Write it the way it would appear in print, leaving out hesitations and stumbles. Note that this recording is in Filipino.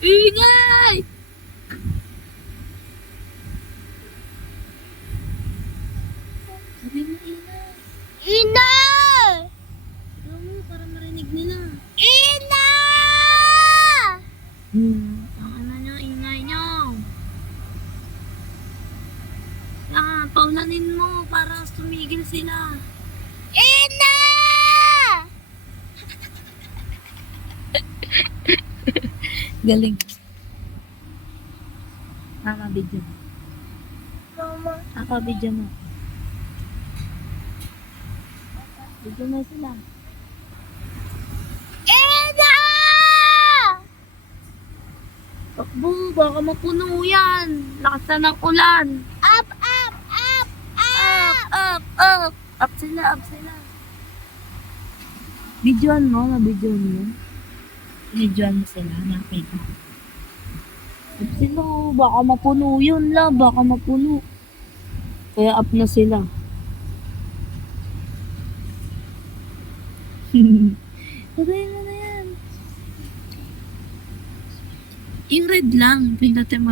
Ingay! Sabi mo, ingay. Ina! Sabi mo, para marinig nila. Ina! Ang ano nyo, ingay nyo. Paulanin mo para tumigil sila. Ina! Galing. Mama, video mo. Mama. Ako, video mo. Video mo sila. Ina! Takbo, baka mapuno yan. Lakas na ng ulan. Up, up, up, Up, up! up, up. Up sila, up sila. Videoan mo, mabidyoan mo. Videoan mo sila, nakita. Up sila, oh. Baka mapuno yun la, baka mapuno. Kaya up na sila. Tagay na yan. Yung red lang, pindutin mo.